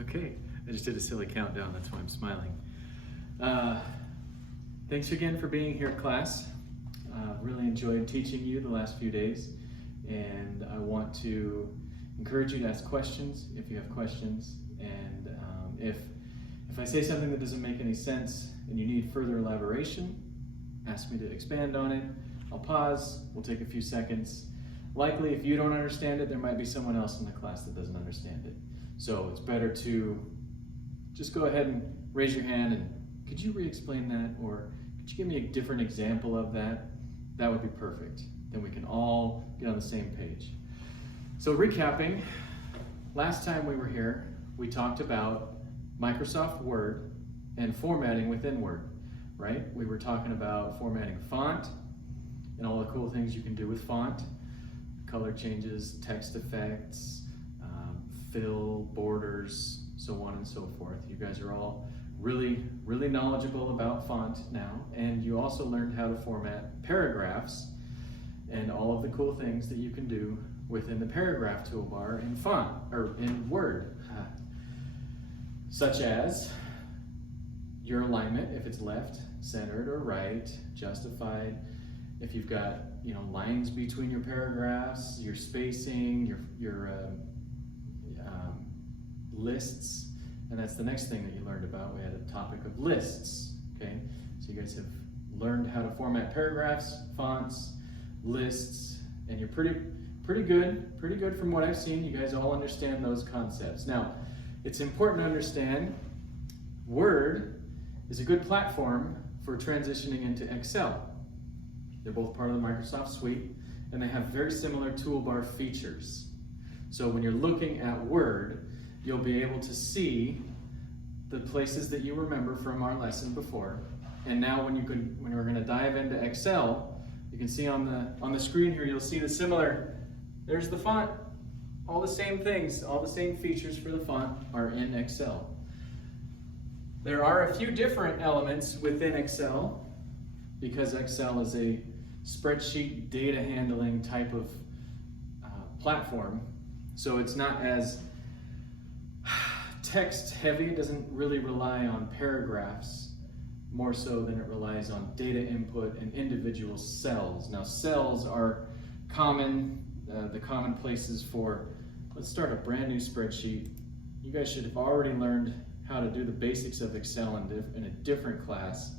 Okay, I just did a silly countdown, that's why I'm smiling. Thanks again for being here, class. Really enjoyed teaching you the last few days, and I want to encourage you to ask questions if you have questions, and if I say something that doesn't make any sense and you need further elaboration, ask me to expand on it. I'll pause, we'll take a few seconds. Likely, if you don't understand it, there might be someone else in the class that doesn't understand it. So it's better to just go ahead and raise your hand and could you re-explain that, or could you give me a different example of that? That would be perfect. Then we can all get on the same page. So recapping, last time we were here, we talked about Microsoft Word and formatting within Word, right? We were talking about formatting font and all the cool things you can do with font, color changes, text effects, fill, borders, so on and so forth. You guys are all really knowledgeable about font now, and you also learned how to format paragraphs and all of the cool things that you can do within the paragraph toolbar in font, or in Word, such as your alignment, if it's left, centered, or right, justified, if you've got lines between your paragraphs, your spacing, your lists, and that's the next thing that you learned about. We had a topic of lists, okay? So you guys have learned how to format paragraphs, fonts, lists, and you're pretty good from what I've seen. You guys all understand those concepts. Now, it's important to understand Word is a good platform for transitioning into Excel. They're both part of the Microsoft suite, and they have very similar toolbar features. So when you're looking at Word, you'll be able to see the places that you remember from our lesson before. And now when we're going to dive into Excel, you can see on the screen here, you'll see the similar, there's the font. All the same things, all the same features for the font are in Excel. There are a few different elements within Excel because Excel is a spreadsheet data handling type of platform. So it's not as text heavy. It doesn't really rely on paragraphs more so than it relies on data input and individual cells. Now cells are common, the common places for, let's start a brand new spreadsheet. You guys should have already learned how to do the basics of Excel in a different class.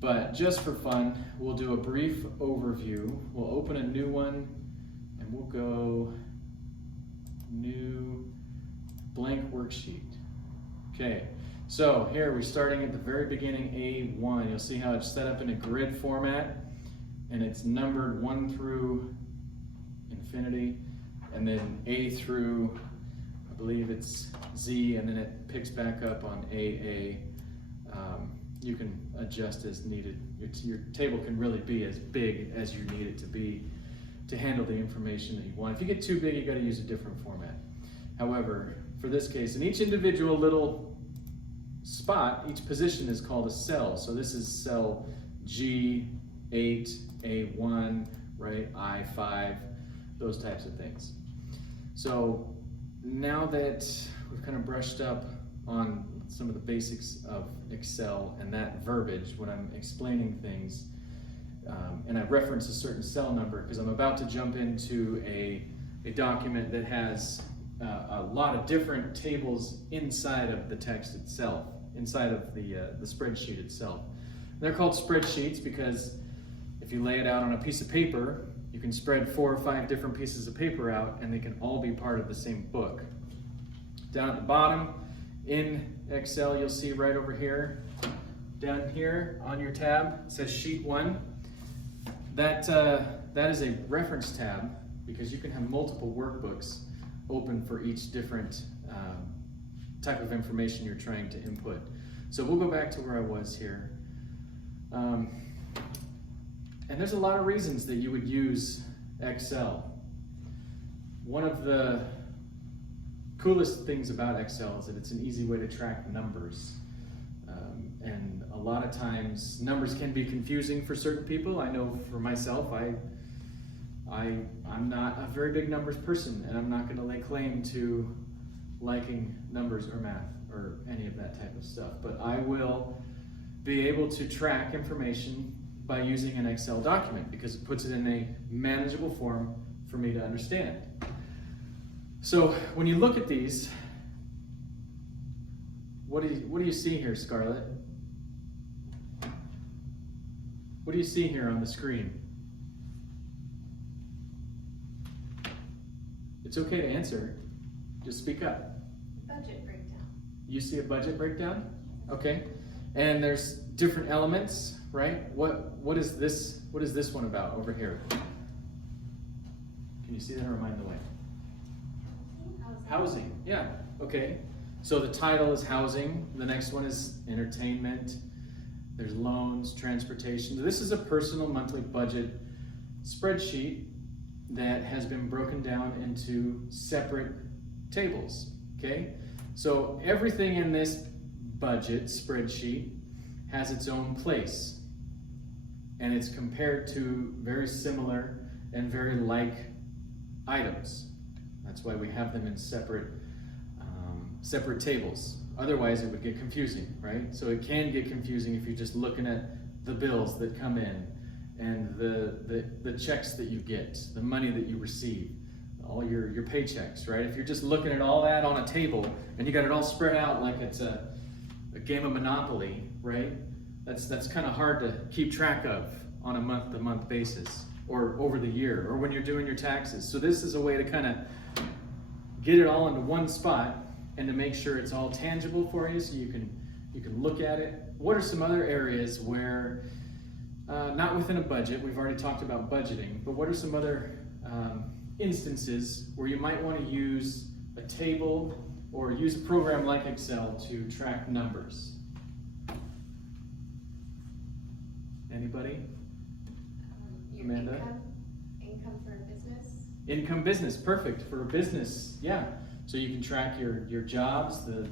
But just for fun, we'll do a brief overview. We'll open a new one and we'll go new blank worksheet. Okay, so here we're starting at the very beginning, A1. You'll see how it's set up in a grid format and it's numbered 1 through infinity, and then A through, I believe it's Z, and then it picks back up on AA. You can adjust as needed. Your table can really be as big as you need it to be to handle the information that you want. If you get too big, you got to use a different format. However, for this case, in each individual little spot, each position is called a cell. So this is cell G8, A1, right, I5, those types of things. So now that we've kind of brushed up on some of the basics of Excel and that verbiage when I'm explaining things, and I reference a certain cell number because I'm about to jump into a document that has a lot of different tables inside of the text itself, inside of the spreadsheet itself. They're called spreadsheets because if you lay it out on a piece of paper, you can spread 4 or 5 different pieces of paper out and they can all be part of the same book. Down at the bottom in Excel, you'll see right over here, down here on your tab, it says Sheet 1. That is a reference tab because you can have multiple workbooks open for each different type of information you're trying to input. So we'll go back to where I was here. And there's a lot of reasons that you would use Excel. One of the coolest things about Excel is that it's an easy way to track numbers. And a lot of times numbers can be confusing for certain people. I know for myself, I'm not a very big numbers person, and I'm not going to lay claim to liking numbers or math or any of that type of stuff, but I will be able to track information by using an Excel document because it puts it in a manageable form for me to understand. So when you look at these, what do you see here, Scarlett? What do you see here on the screen? It's okay to answer. Just speak up. Budget breakdown. You see a budget breakdown? Okay. And there's different elements, right? What is this one about over here? Can you see that or am I in the way? Housing. Yeah. Okay. So the title is housing. The next one is entertainment. There's loans, transportation. This is a personal monthly budget spreadsheet that has been broken down into separate tables. Okay? So everything in this budget spreadsheet has its own place, and it's compared to very similar and very like items. That's why we have them in separate tables. Otherwise it would get confusing, right? So it can get confusing if you're just looking at the bills that come in and the checks that you get, the money that you receive, all your paychecks, right? If you're just looking at all that on a table and you got it all spread out like it's a game of Monopoly, right? That's kind of hard to keep track of on a month-to-month basis or over the year or when you're doing your taxes. So this is a way to kind of get it all into one spot and to make sure it's all tangible for you so you can look at it. What are some other areas where, not within a budget, we've already talked about budgeting, but what are some other instances where you might want to use a table or use a program like Excel to track numbers? Anybody? Your Amanda? income for a business. Income business, perfect for a business, yeah. So you can track your jobs, the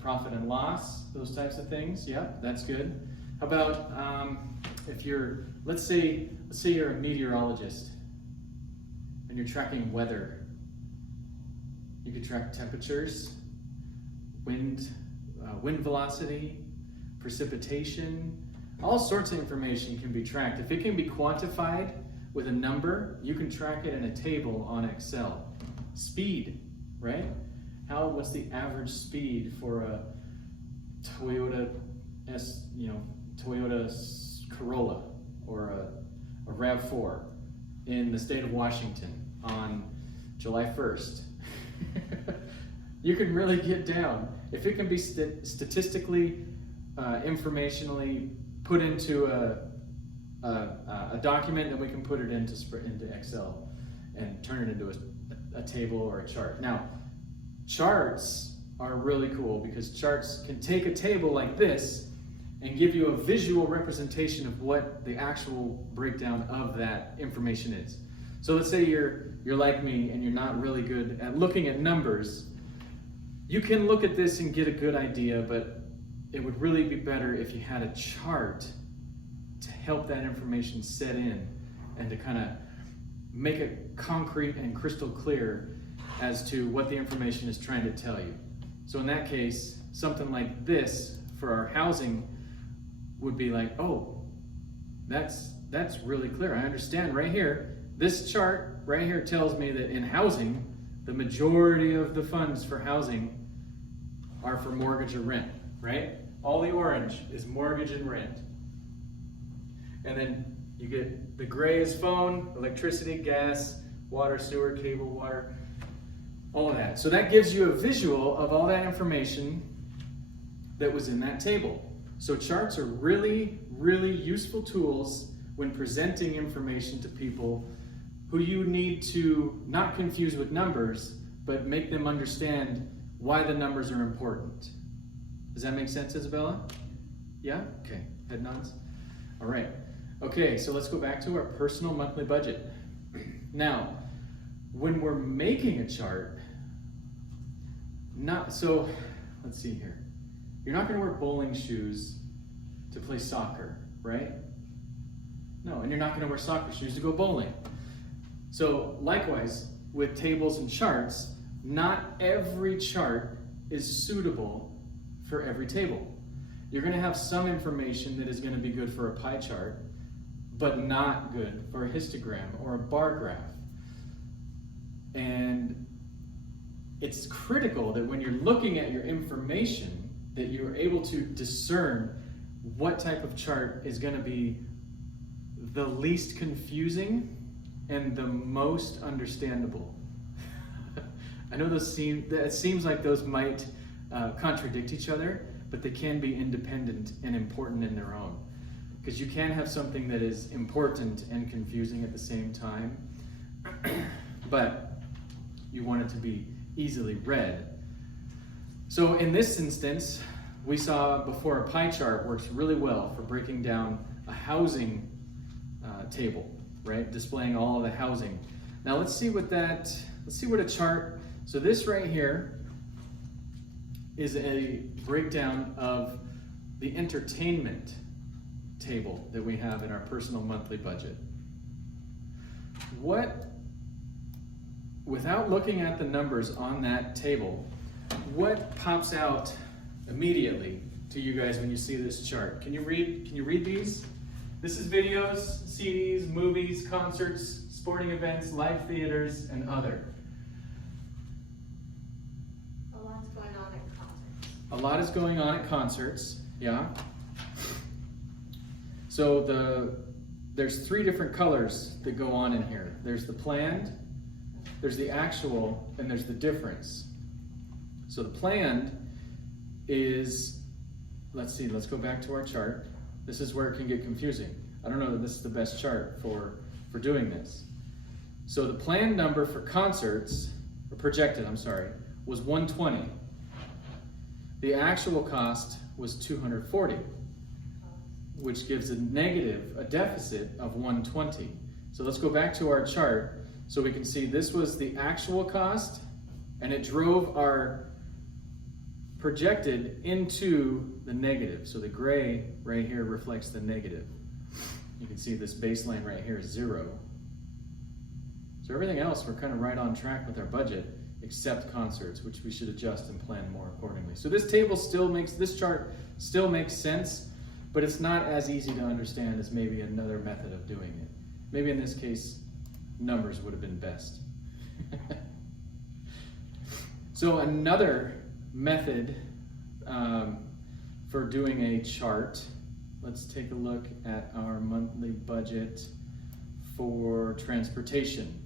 profit and loss, those types of things. Yeah, that's good. How about if you're, let's say you're a meteorologist and you're tracking weather. You could track temperatures, wind velocity, precipitation. All sorts of information can be tracked. If it can be quantified with a number, you can track it in a table on Excel. Speed, right? What's the average speed for a Toyota Corolla or a RAV4 in the state of Washington on July 1st? You can really get down. If it can be statistically, informationally put into a document, then we can put it into Excel and turn it into a table or a chart. Now, charts are really cool because charts can take a table like this and give you a visual representation of what the actual breakdown of that information is. So let's say you're like me and you're not really good at looking at numbers. You can look at this and get a good idea, but it would really be better if you had a chart to help that information set in and to kind of make it concrete and crystal clear as to what the information is trying to tell you. So in that case, something like this for our housing would be like, oh, that's really clear. I understand right here. This chart right here tells me that in housing, the majority of the funds for housing are for mortgage or rent, right? All the orange is mortgage and rent. And then you get the gray is phone, electricity, gas, water, sewer, cable, water, all of that. So that gives you a visual of all that information that was in that table. So charts are really, really useful tools when presenting information to people who you need to not confuse with numbers, but make them understand why the numbers are important. Does that make sense, Isabella? Yeah? Okay. Head nods. All right. Okay, so let's go back to our personal monthly budget. Now, when we're making a chart, let's see here. You're not going to wear bowling shoes to play soccer, right? No, and you're not going to wear soccer shoes to go bowling. So likewise, with tables and charts, not every chart is suitable for every table. You're going to have some information that is going to be good for a pie chart, but not good for a histogram or a bar graph. And it's critical that when you're looking at your information, that you're able to discern what type of chart is going to be the least confusing and the most understandable. I know it seems like those might contradict each other, but they can be independent and important in their own. Because you can have something that is important and confusing at the same time, but you want it to be easily read. So in this instance, we saw before a pie chart works really well for breaking down a housing table, right? Displaying all of the housing. Now let's see what a chart, so this right here is a breakdown of the entertainment table that we have in our personal monthly budget. Without looking at the numbers on that table, what pops out immediately to you guys when you see this chart? Can you read these? This is videos, CDs, movies, concerts, sporting events, live theaters, and other. A lot's going on at concerts. A lot is going on at concerts, yeah. So there's 3 different colors that go on in here. There's the planned, there's the actual, and there's the difference. So the planned is, let's go back to our chart. This is where it can get confusing. I don't know that this is the best chart for doing this. So the planned number for concerts, or projected, I'm sorry, was 120. The actual cost was 240, which gives a deficit of 120. So let's go back to our chart so we can see this was the actual cost, and it drove our projected into the negative. So the gray right here reflects the negative. You can see this baseline right here is 0. So everything else, we're kind of right on track with our budget, except concerts, which we should adjust and plan more accordingly. So this chart still makes sense, but it's not as easy to understand as maybe another method of doing it. Maybe in this case, numbers would have been best. So another method for doing a chart, let's take a look at our monthly budget for transportation.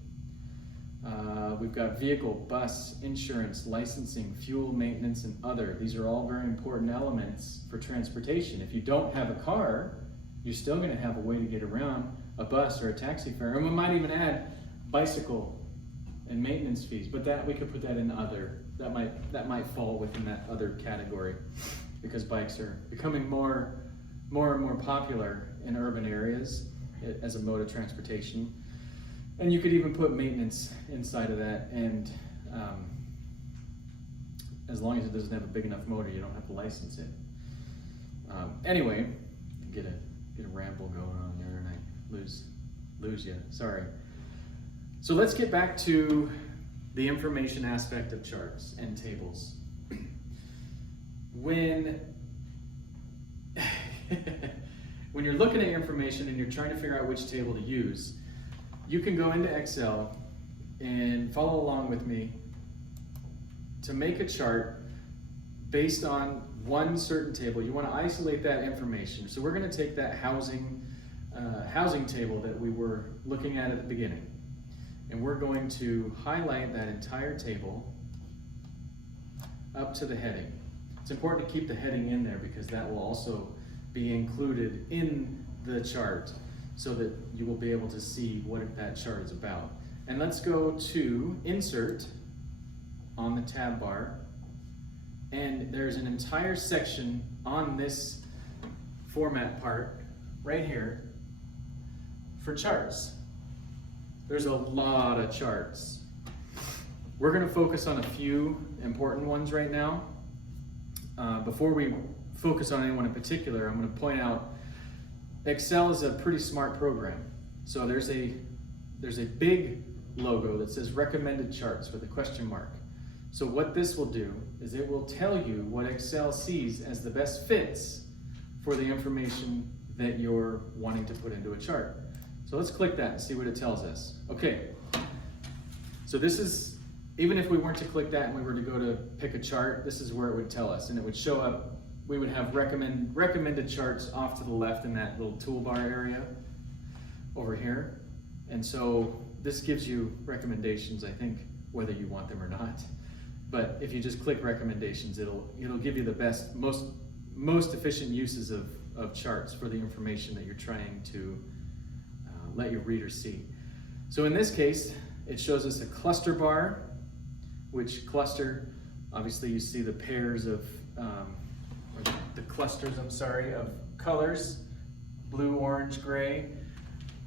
We've got vehicle, bus, insurance, licensing, fuel, maintenance, and other. These are all very important elements for transportation. If you don't have a car, you're still going to have a way to get around, a bus or a taxi fare. And we might even add bicycle and maintenance fees, but that we could put that in other. That might fall within that other category, because bikes are becoming more and more popular in urban areas as a mode of transportation. And you could even put maintenance inside of that, and as long as it doesn't have a big enough motor, you don't have to license it. Anyway, get a ramble going on there, and I lose you. Sorry. So let's get back to the information aspect of charts and tables. When you're looking at information and you're trying to figure out which table to use, you can go into Excel and follow along with me to make a chart based on one certain table. You want to isolate that information. So we're going to take that housing table that we were looking at the beginning, and we're going to highlight that entire table up to the heading. It's important to keep the heading in there because that will also be included in the chart so that you will be able to see what that chart is about. And let's go to Insert on the tab bar, and there's an entire section on this format part right here for charts. There's a lot of charts. We're going to focus on a few important ones right now. Before we focus on anyone in particular, I'm going to point out Excel is a pretty smart program. So there's a big logo that says recommended charts with a question mark. So what this will do is it will tell you what Excel sees as the best fits for the information that you're wanting to put into a chart. So let's click that and see what it tells us. Okay, so this is, even if we weren't to click that and we were to go to pick a chart, this is where it would tell us, and it would show up. We would have recommended charts off to the left in that little toolbar area over here. And so this gives you recommendations, I think, whether you want them or not. But if you just click recommendations, it'll give you the best, most efficient uses of charts for the information that you're trying to let your reader see. So in this case, it shows us a cluster bar, which cluster, obviously you see the pairs of, or the clusters, I'm sorry, of colors, blue, orange, gray,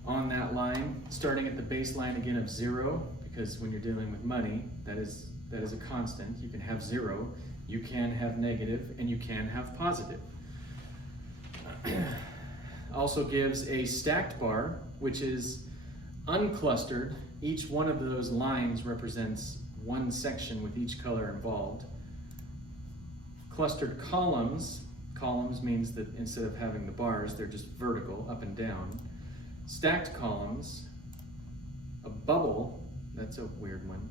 on that line, starting at the baseline again of 0, because when you're dealing with money, that is a constant. You can have 0, you can have negative, and you can have positive. Also gives a stacked bar, which is unclustered. Each one of those lines represents one section with each color involved. Clustered columns means that instead of having the bars, they're just vertical, up and down. Stacked columns, a bubble, that's a weird one.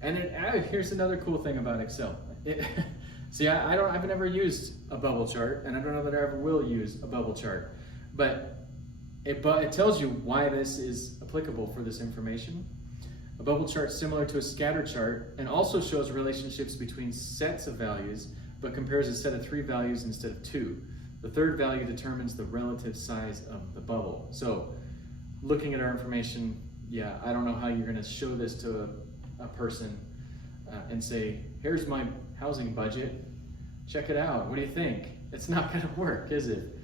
Here's another cool thing about Excel. I've never used a bubble chart, and I don't know that I ever will use a bubble chart, but it tells you why this is applicable for this information. A bubble chart is similar to a scatter chart and also shows relationships between sets of values, but compares a set of 3 values instead of 2. The third value determines the relative size of the bubble. So looking at our information, yeah, I don't know how you're gonna show this to a person and say, here's my housing budget, check it out, what do you think? It's not gonna work, is it?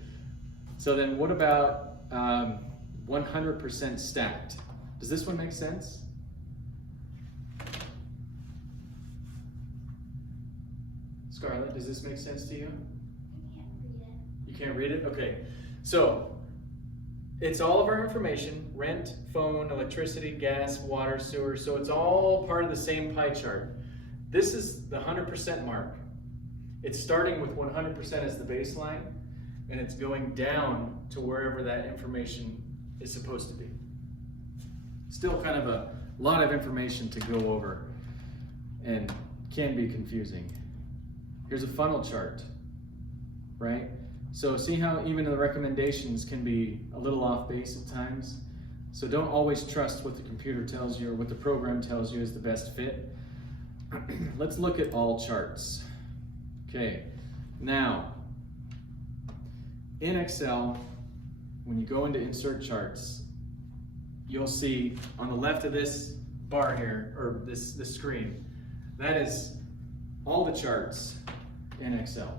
So then what about 100% stacked? Does this one make sense? Scarlett, does this make sense to you? You can't read it? Okay. So it's all of our information: rent, phone, electricity, gas, water, sewer. So it's all part of the same pie chart. This is the 100% mark. It's starting with 100% as the baseline, and it's going down to wherever that information is supposed to be. Still kind of a lot of information to go over and can be confusing. Here's a funnel chart, right? So see how even the recommendations can be a little off base at times? So don't always trust what the computer tells you or what the program tells you is the best fit. Let's look at all charts. Okay, now in Excel, when you go into insert charts, you'll see on the left of this bar here, or this screen, that is all the charts in Excel.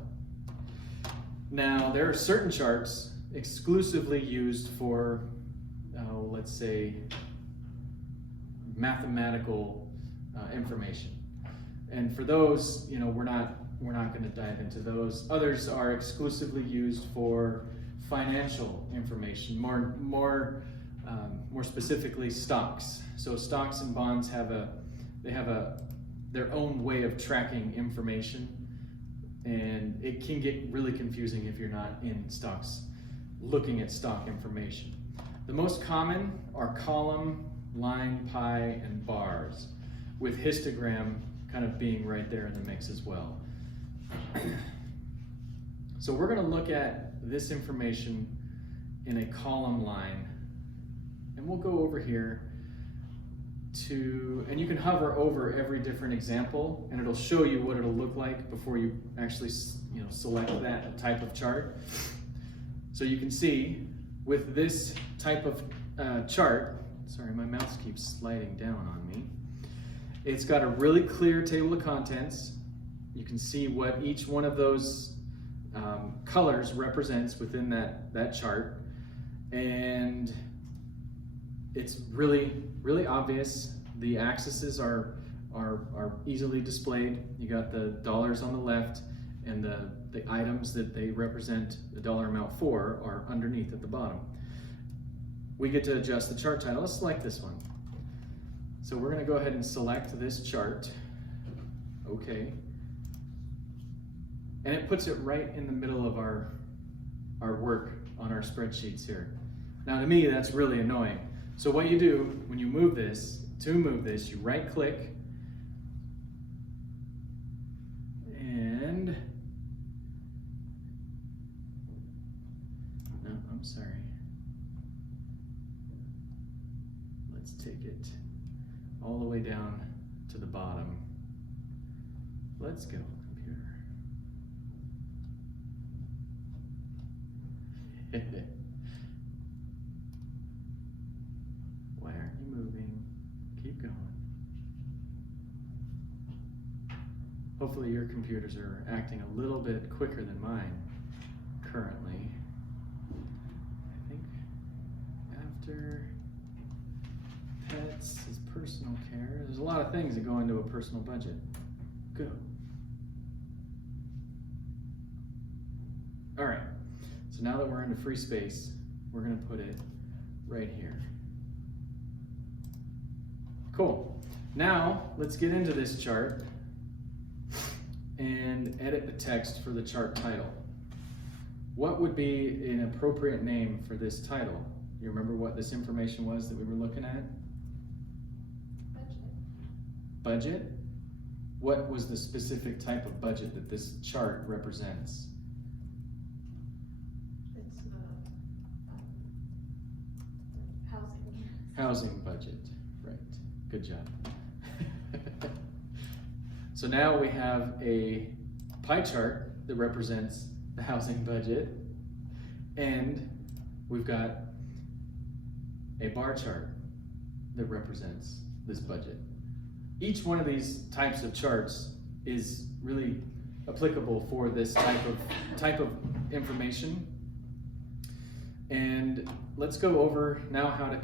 Now, there are certain charts exclusively used for, let's say, mathematical information. And for those, we're not going to dive into those. Others are exclusively used for financial information, more specifically stocks. So stocks and bonds have their own way of tracking information. And it can get really confusing if you're not in stocks, looking at stock information. The most common are column, line, pie, and bars, with histogram kind of being right there in the mix as well. So we're going to look at this information in a column line, and we'll go over here and you can hover over every different example and it'll show you what it'll look like before you actually select that type of chart. So you can see with this type of chart, sorry, my mouse keeps sliding down on me. It's got a really clear table of contents. You can see what each one of those colors represents within that chart, and it's really obvious. The axes are easily displayed. You got the dollars on the left, and the items that they represent the dollar amount for are underneath at the bottom. We get to adjust the chart title. Let's select this one. So we're going to go ahead and select this chart, okay. And it puts it right in the middle of our work on our spreadsheets here. Now to me, that's really annoying. So what you do when you move this, you right click, and, no, I'm sorry. Let's take it all the way down to the bottom. Let's go, computer. Why aren't you moving? Keep going. Hopefully your computers are acting a little bit quicker than mine currently. I think after pets is personal care. There's a lot of things that go into a personal budget. Go. All right, so now that we're into free space, we're gonna put it right here. Cool. Now, let's get into this chart and edit the text for the chart title. What would be an appropriate name for this title? You remember what this information was that we were looking at? Budget? What was the specific type of budget that this chart represents? It's housing. Housing budget, right. Good job. So now we have a pie chart that represents the housing budget, and we've got a bar chart that represents this budget. Each one of these types of charts is really applicable for this type of information. And let's go over now how to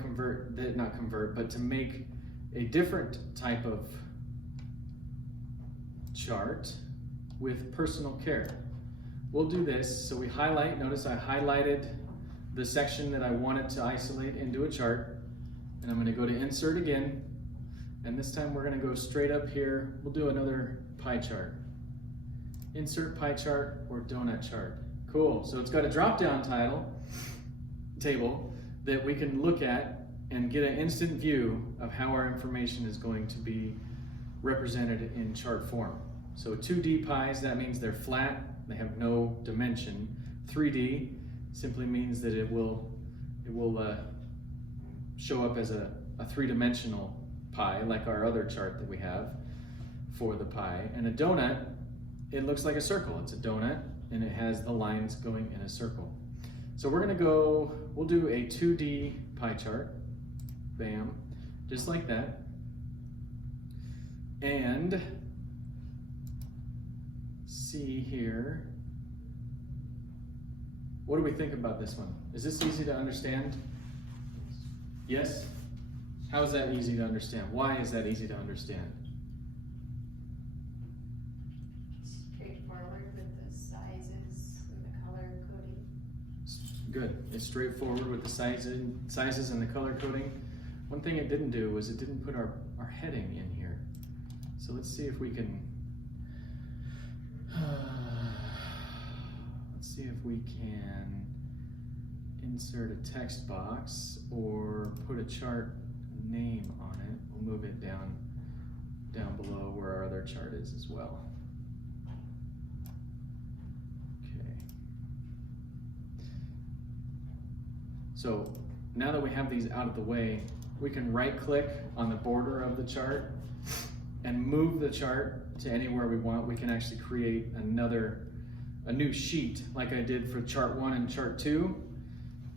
but to make a different type of chart with personal care. We'll do this, so we highlight, notice I highlighted the section that I wanted to isolate into a chart, and I'm gonna go to insert again, and this time we're gonna go straight up here. We'll do another pie chart. Insert pie chart or donut chart. Cool, so it's got a drop-down table that we can look at and get an instant view of how our information is going to be represented in chart form. So 2D pies, that means they're flat, they have no dimension. 3D simply means that it will show up as a three-dimensional pie, like our other chart that we have for the pie. And a donut, it looks like a circle. It's a donut, and it has the lines going in a circle. So we'll do a 2D pie chart. Bam, just like that. And see here, what do we think about this one? Is this easy to understand? Yes? How is that easy to understand? Why is that easy to understand? Straightforward with the sizes and the color coding. Good. It's straightforward with the sizes and the color coding. One thing it didn't do was it didn't put our heading in here. So let's see if we can insert a text box or put a chart name on it. We'll move it down below where our other chart is as well. Okay. So now that we have these out of the way, we can right click on the border of the chart and move the chart to anywhere we want. We can actually create a new sheet like I did for chart 1 and chart 2.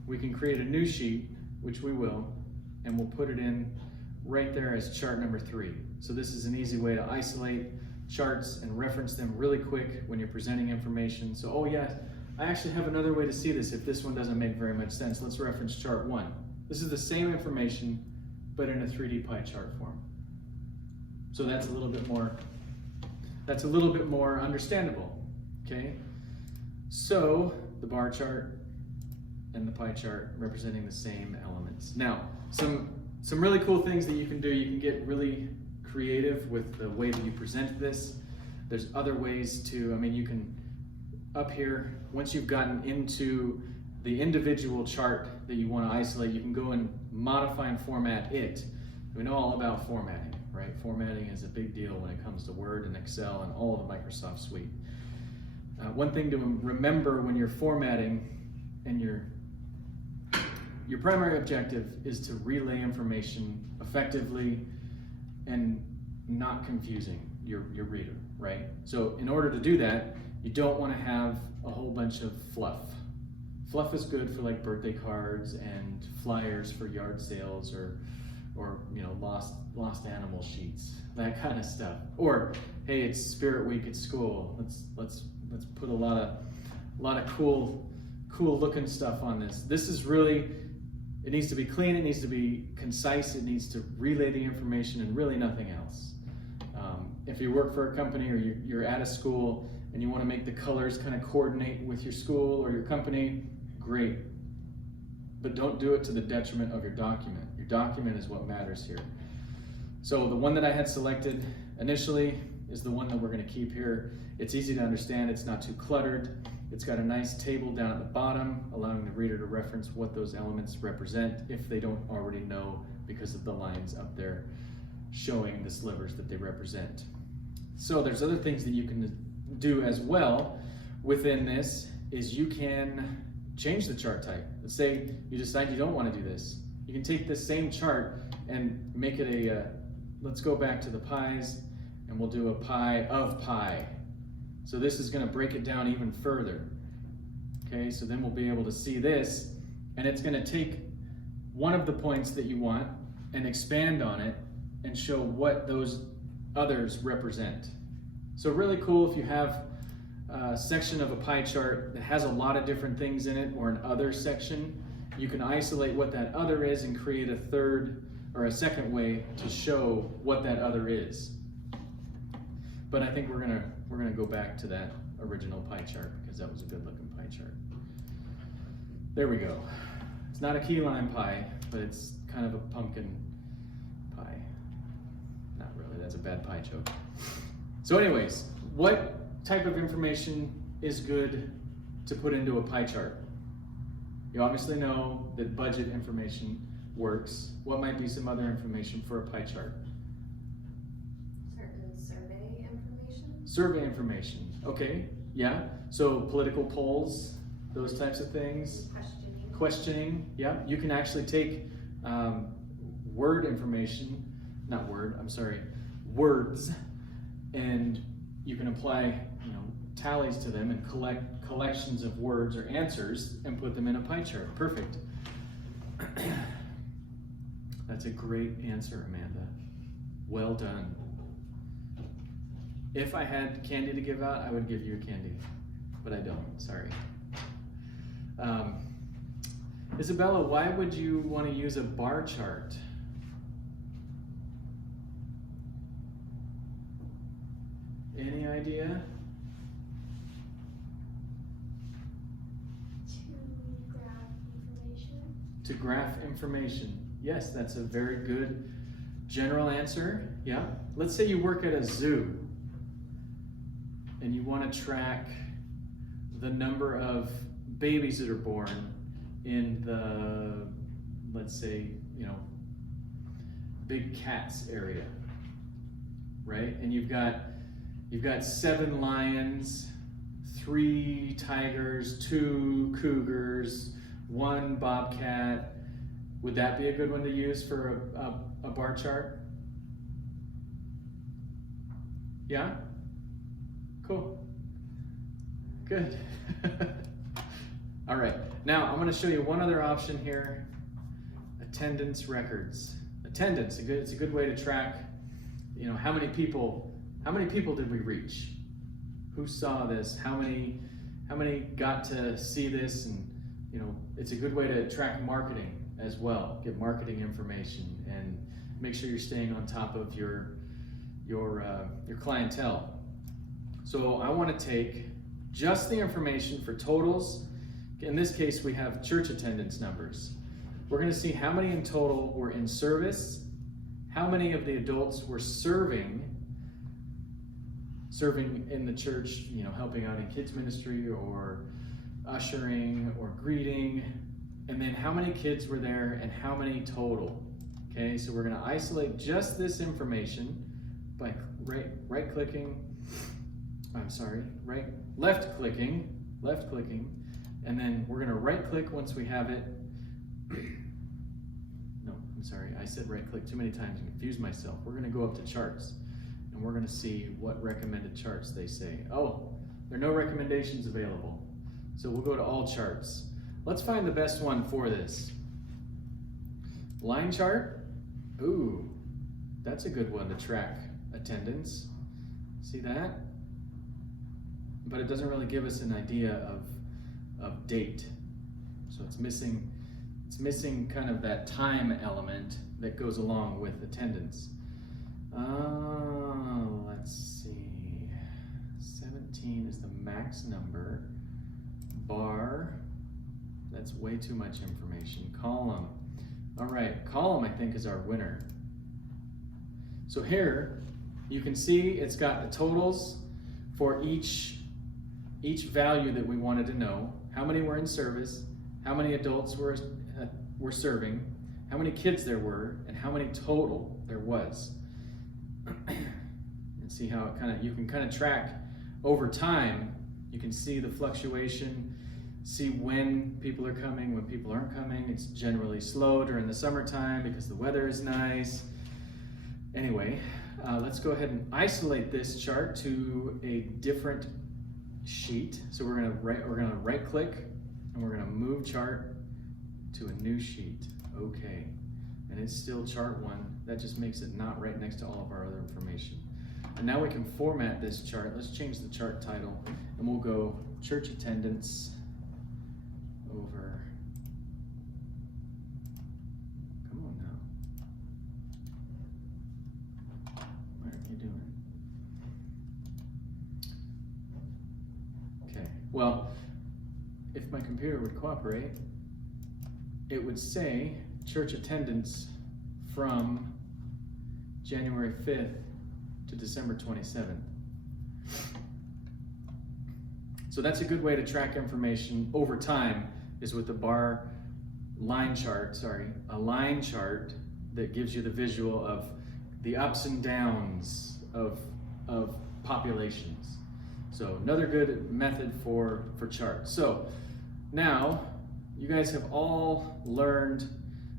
We can create a new sheet, which we will, and we'll put it in right there as chart number 3. So this is an easy way to isolate charts and reference them really quick when you're presenting information. So, oh yeah, I actually have another way to see this if this one doesn't make very much sense. Let's reference chart 1. This is the same information, but in a 3D pie chart form. So that's a little bit more understandable, okay? So the bar chart and the pie chart representing the same elements. Now, some really cool things that you can do. You can get really creative with the way that you present this. There's other ways to, I mean, you can, up here, once you've gotten into the individual chart that you want to isolate, you can go and modify and format it. We know all about formatting, right? Formatting is a big deal when it comes to Word and Excel and all of the Microsoft suite. One thing to remember when you're formatting, and your primary objective is to relay information effectively and not confusing your reader, right? So in order to do that, you don't want to have a whole bunch of fluff. Fluff is good for like birthday cards and flyers for yard sales or you know, lost animal sheets, that kind of stuff. Or hey, it's Spirit Week at school. Let's put a lot of cool looking stuff on this. This is really, it needs to be clean, it needs to be concise, it needs to relay the information and really nothing else. If you work for a company or you're at a school and you want to make the colors kind of coordinate with your school or your company, great. But don't do it to the detriment of your document. Your document is what matters here. So the one that I had selected initially is the one that we're going to keep here. It's easy to understand, it's not too cluttered. It's got a nice table down at the bottom, allowing the reader to reference what those elements represent if they don't already know because of the lines up there showing the slivers that they represent. So there's other things that you can do as well within this, is you can change the chart type. Let's say you decide you don't want to do this. You can take this same chart and make it let's go back to the pies, and we'll do a pie of pie. So this is going to break it down even further. Okay, so then we'll be able to see this, and it's going to take one of the points that you want and expand on it and show what those others represent. So really cool if you have a section of a pie chart that has a lot of different things in it, or an other section, you can isolate what that other is and create a third or a second way to show what that other is. But I think we're gonna go back to that original pie chart because that was a good looking pie chart. There we go. It's not a key lime pie, but it's kind of a pumpkin pie. Not really, that's a bad pie joke. So anyways, what type of information is good to put into a pie chart? You obviously know that budget information works. What might be some other information for a pie chart? Survey information. Survey information, okay, yeah. So political polls, those types of things. Questioning, yeah. You can actually take word information, words, and you can apply, tallies to them and collect collections of words or answers and put them in a pie chart. Perfect. That's a great answer, Amanda. Well done. If I had candy to give out, I would give you a candy, but I don't, sorry. Isabella, why would you want to use a bar chart? Any idea? To graph information. To graph information. Yes, that's a very good general answer. Yeah. Let's say you work at a zoo and you want to track the number of babies that are born in the, let's say, big cats area, right? And you've got 7 lions, 3 tigers, 2 cougars, 1 bobcat. Would that be a good one to use for a bar chart? Yeah? Cool. Good. All right, now I'm going to show you one other option here. Attendance records. Attendance, it's a good way to track, how many people did we reach? Who saw this? How many got to see this? And it's a good way to track marketing as well. Get marketing information and make sure you're staying on top of your clientele. So I want to take just the information for totals. In this case, we have church attendance numbers. We're going to see how many in total were in service, how many of the adults were serving, serving in the church, helping out in kids ministry or ushering or greeting, and then how many kids were there and how many total. Okay, so we're going to isolate just this information by left clicking, and then we're going to right click once we have it. No, I'm sorry, I said right click too many times and confused myself. We're going to go up to charts, and we're going to see what recommended charts they say. Oh, there are no recommendations available. So we'll go to all charts. Let's find the best one for this. Line chart. Ooh, that's a good one to track attendance. See that? But it doesn't really give us an idea of date. So it's missing kind of that time element that goes along with attendance. Let's see. 17 is the max number. Bar, that's way too much information. Column. All right, column I think is our winner. So here you can see it's got the totals for each value that we wanted to know. How many were in service, how many adults were serving, how many kids there were, and how many total there was. And see how you can kind of track over time. You can see the fluctuation, see when people are coming, when people aren't coming. It's generally slow during the summertime because the weather is nice. Anyway, let's go ahead and isolate this chart to a different sheet. So we're gonna right click and we're gonna move chart to a new sheet. Okay, and it's still chart 1. That just makes it not right next to all of our other information. And now we can format this chart. Let's change the chart title, and we'll go church attendance over. Come on now. What are you doing? Okay, well, if my computer would cooperate, it would say church attendance from January 5th to December 27th. So that's a good way to track information over time, is with the line chart that gives you the visual of the ups and downs of populations. So another good method for charts. So now you guys have all learned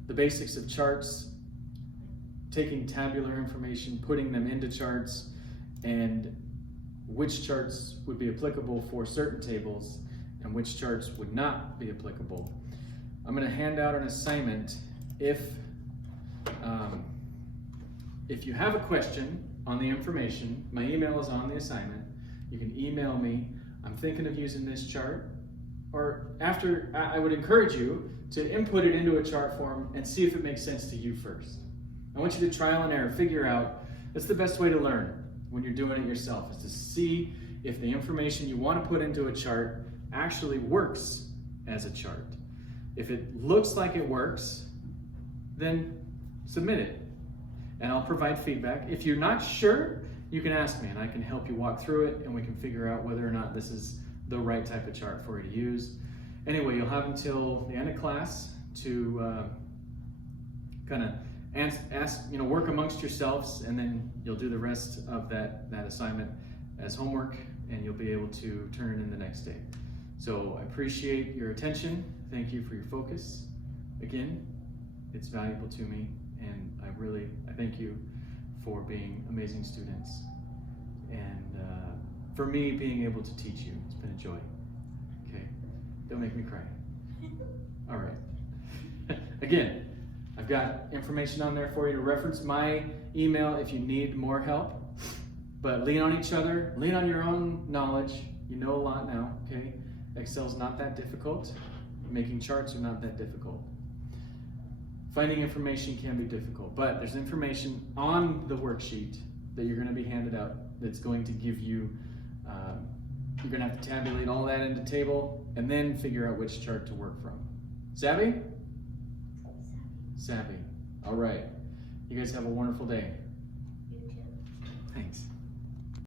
the basics of charts, taking tabular information, putting them into charts, and which charts would be applicable for certain tables and which charts would not be applicable. I'm going to hand out an assignment. If you have a question on the information, my email is on the assignment. You can email me. I'm thinking of using this chart. Or after, I would encourage you to input it into a chart form and see if it makes sense to you first. I want you to trial and error, figure out. That's the best way to learn when you're doing it yourself, is to see if the information you want to put into a chart actually works as a chart. If it looks like it works, then submit it, and I'll provide feedback. If you're not sure, you can ask me, and I can help you walk through it, and we can figure out whether or not this is the right type of chart for you to use. Anyway, you'll have until the end of class to kind of work amongst yourselves, and then you'll do the rest of that assignment as homework, and you'll be able to turn it in the next day. So I appreciate your attention. Thank you for your focus. Again, it's valuable to me, and I thank you for being amazing students, and for me being able to teach you. It's been a joy. Okay, don't make me cry. All right. Again, I've got information on there for you to reference. My email if you need more help. But lean on each other, lean on your own knowledge. You know a lot now, okay? Excel's not that difficult. Making charts are not that difficult. Finding information can be difficult, but there's information on the worksheet that you're going to be handed out that's going to give you, you're going to have to tabulate all that into a table and then figure out which chart to work from. Savvy? Savvy. All right. You guys have a wonderful day. You too. Thanks.